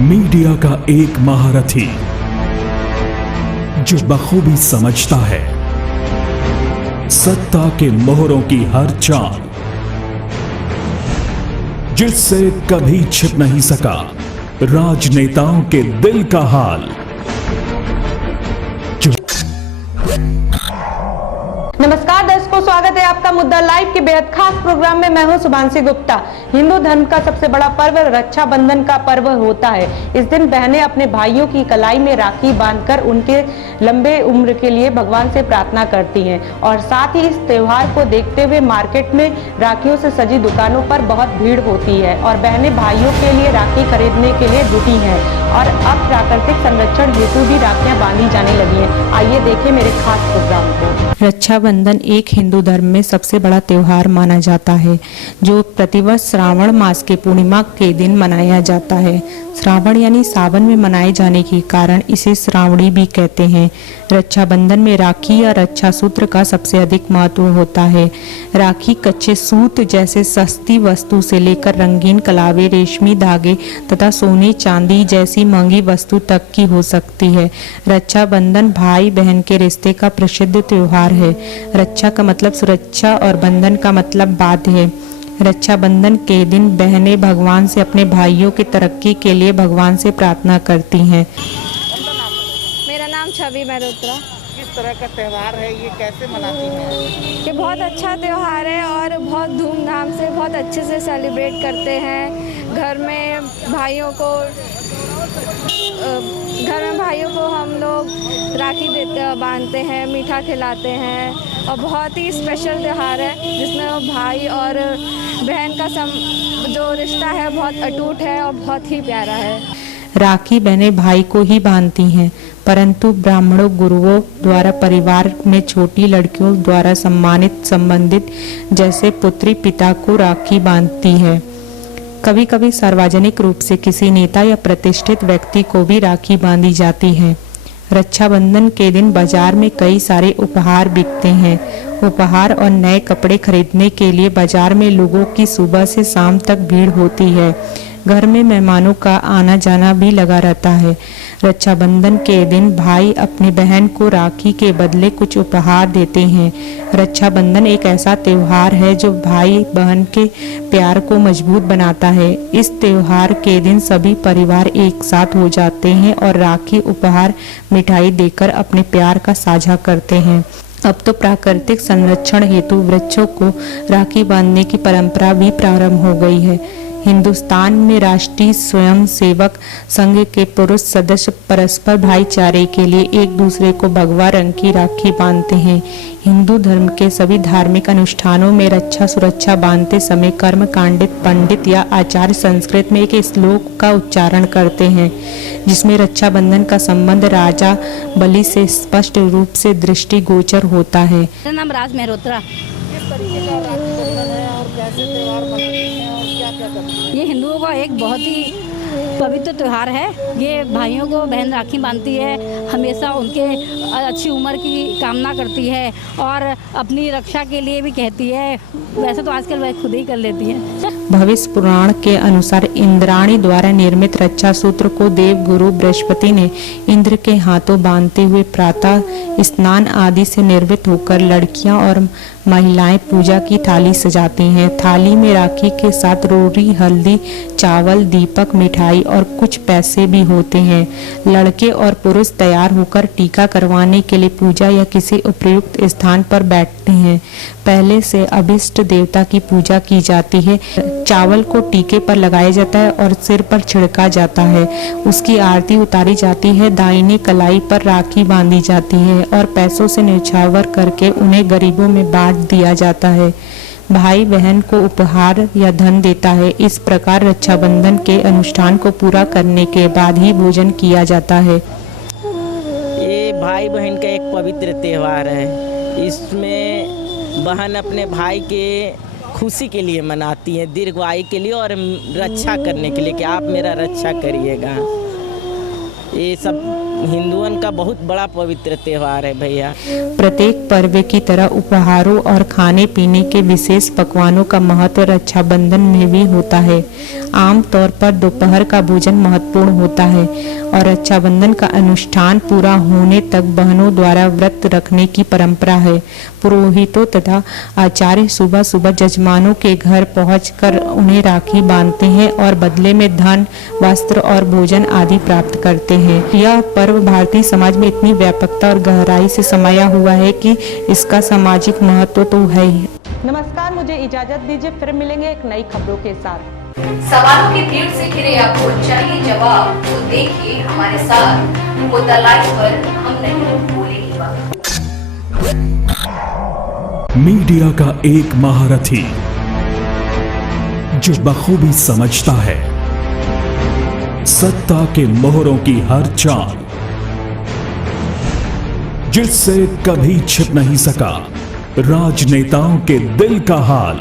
Media का एक महारथी जो बखूबी समझता है सत्ता के मोहरों की हर चाल, जिससे कभी छिप नहीं सका राजनेताओं के दिल का हाल। नमस्कार दर्शकों, स्वागत है आपका मुद्दा लाइव के बेहद खास प्रोग्राम में। मैं हूं शुभांशी गुप्ता। हिंदू धर्म का सबसे बड़ा पर्व रक्षाबंधन का पर्व होता है। इस दिन बहनें अपने भाइयों की कलाई में राखी बांधकर उनके लंबे उम्र के लिए भगवान से प्रार्थना करती हैं और साथ ही इस त्योहार को देखते हुए मार्केट में राखियों से सजी दुकानों पर बहुत भीड़ होती है और बहनें भाइयों के लिए राखी खरीदने के लिए जुटी हैं और अब प्राकृतिक संरक्षण हेतु भी राखियां बांधी जाने लगी हैं। आइए देखें मेरे खास प्रोग्राम को। रक्षाबंधन एक हिंदू धर्म में सबसे बड़ा त्योहार माना जाता है, जो प्रतिवर्ष श्रावण मास के पूर्णिमा के दिन मनाया जाता है। श्रावण यानी सावन में मनाए जाने के कारण इसे श्रावणी भी कहते हैं। रक्षाबंधन में राखी या रक्षा सूत्र का सबसे अधिक महत्व होता है। राखी कच्चे सूत जैसे सस्ती वस्तु से लेकर रंगीन कलावे, रेशमी धागे तथा सोने चांदी जैसी महंगी वस्तु तक की हो सकती है। रक्षाबंधन भाई बहन के रिश्ते का प्रसिद्ध त्योहार है। रक्षा का मतलब सुरक्षा और बंधन का मतलब बाध्य है। रक्षाबंधन के दिन बहनें भगवान से अपने भाइयों की तरक्की के लिए भगवान से प्रार्थना करती हैं। मेरा नाम छवि मेहरोत्रा। किस तरह का त्यौहार है ये, कैसे मनाती हैं? ये बहुत अच्छा त्यौहार है और बहुत धूमधाम से बहुत अच्छे से सेलिब्रेट करते हैं। घर में भाइयों को हम लोग राखी बांधते हैं, मीठा खिलाते हैं और बहुत ही स्पेशल त्यौहार है जिसमें भाई और बहन का जो रिश्ता है बहुत अटूट है और बहुत ही प्यारा है। राखी बहनें भाई को ही बांधती हैं, परंतु ब्राह्मणों गुरुओं द्वारा परिवार में छोटी लड़कियों द्वारा संबंधित जैसे पुत्री पिता को राखी बांधती है। कभी कभी सार्वजनिक रूप से किसी नेता या प्रतिष्ठित व्यक्ति को भी राखी बांधी जाती है। रक्षाबंधन के दिन बाजार में कई सारे उपहार बिकते हैं। उपहार और नए कपड़े खरीदने के लिए बाजार में लोगों की सुबह से शाम तक भीड़ होती है। घर में मेहमानों का आना जाना भी लगा रहता है। रक्षाबंधन के दिन भाई अपनी बहन को राखी के बदले कुछ उपहार देते हैं। रक्षाबंधन एक ऐसा त्योहार है जो भाई बहन के प्यार को मजबूत बनाता है। इस त्योहार के दिन सभी परिवार एक साथ हो जाते हैं और राखी, उपहार, मिठाई देकर अपने प्यार का साझा करते हैं। अब तो प्राकृतिक संरक्षण हेतु वृक्षों को राखी बांधने की परंपरा भी प्रारंभ हो गई है। हिंदुस्तान में राष्ट्रीय स्वयंसेवक संघ के पुरुष सदस्य परस्पर भाईचारे के लिए एक दूसरे को भगवा रंग की राखी बांधते हैं। हिंदू धर्म के सभी धार्मिक अनुष्ठानों में रक्षा सुरक्षा बांधते समय कर्मकांडित पंडित या आचार्य संस्कृत में एक श्लोक का उच्चारण करते हैं, जिसमें रक्षाबंधन का संबंध राजा बलि से स्पष्ट रूप से दृष्टिगोचर होता है। मेरा नाम राज मेहरोत्रा। किस तरीके का रक्षाबंधन है और कैसे त्योहार मनाते हैं और क्या क्या करते हैं? ये हिंदुओं का एक बहुत ही पवित्र त्यौहार है। ये भाइयों को बहन राखी बांधती है, हमेशा उनके अच्छी उम्र की कामना करती है और अपनी रक्षा के लिए भी कहती है। वैसे तो आजकल वह खुद ही कर लेती है। भविष्य पुराण के अनुसार इंद्राणी द्वारा निर्मित रक्षा सूत्र को देव गुरु बृहस्पति ने इंद्र के हाथों बांधते हुए प्रातः स्नान आदि से निर्मित होकर लड़कियां और महिलाएं पूजा की थाली सजाती हैं। थाली में राखी के साथ रोरी, हल्दी, चावल, दीपक, मिठाई और कुछ पैसे भी होते हैं। लड़के और पुरुष तैयार होकर टीका करवाने के लिए पूजा या किसी उपयुक्त स्थान पर बैठते हैं। पहले से अभिष्ट देवता की पूजा की जाती है। चावल को टीके पर लगाया जाता है और सिर पर छिड़का जाता है। उसकी आरती उतारी जाती है। दाहिनी कलाई पर राखी बांधी जाती है और पैसों से न्यौछावर करके उन्हें गरीबों में बांट दिया जाता है। भाई बहन को उपहार या धन देता है। इस प्रकार रक्षाबंधन के अनुष्ठान को पूरा करने के बाद ही भोजन किया जाता है। ये भाई बहन का एक पवित्र त्यौहार है। इसमें बहन अपने भाई के खुशी के लिए मनाती है, दीर्घायु के लिए और रक्षा करने के लिए कि आप मेरा रक्षा करिएगा। ये सब हिंदुओं का बहुत बड़ा पवित्र त्यौहार है भैया। प्रत्येक पर्व की तरह उपहारों और खाने पीने के विशेष पकवानों का महत्व रक्षाबंधन में भी होता है। आमतौर पर दोपहर का भोजन महत्वपूर्ण होता है और रक्षाबंधन का अनुष्ठान पूरा होने तक बहनों द्वारा व्रत रखने की परंपरा है। पुरोहितों तथा आचार्य सुबह सुबह जजमानों के घर पहुंचकर उन्हें राखी बांधते हैं और बदले में धन, वस्त्र और भोजन आदि प्राप्त करते हैं। यह पर्व भारतीय समाज में इतनी व्यापकता और गहराई से समाया हुआ है कि इसका सामाजिक महत्व तो है ही। नमस्कार, मुझे इजाजत दीजिए, फिर मिलेंगे एक नई खबरों के साथ। सवालों की भीड़ से घिरे आपको चाहिए जवाब, तो देखिए हमारे साथ मुद्दा लाइव पर हम नहीं बोलेंगे बात। मीडिया का एक महारथी जो बखूबी समझता है सत्ता के मोहरों की हर चाल, जिससे कभी छिप नहीं सका राजनेताओं के दिल का हाल।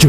जो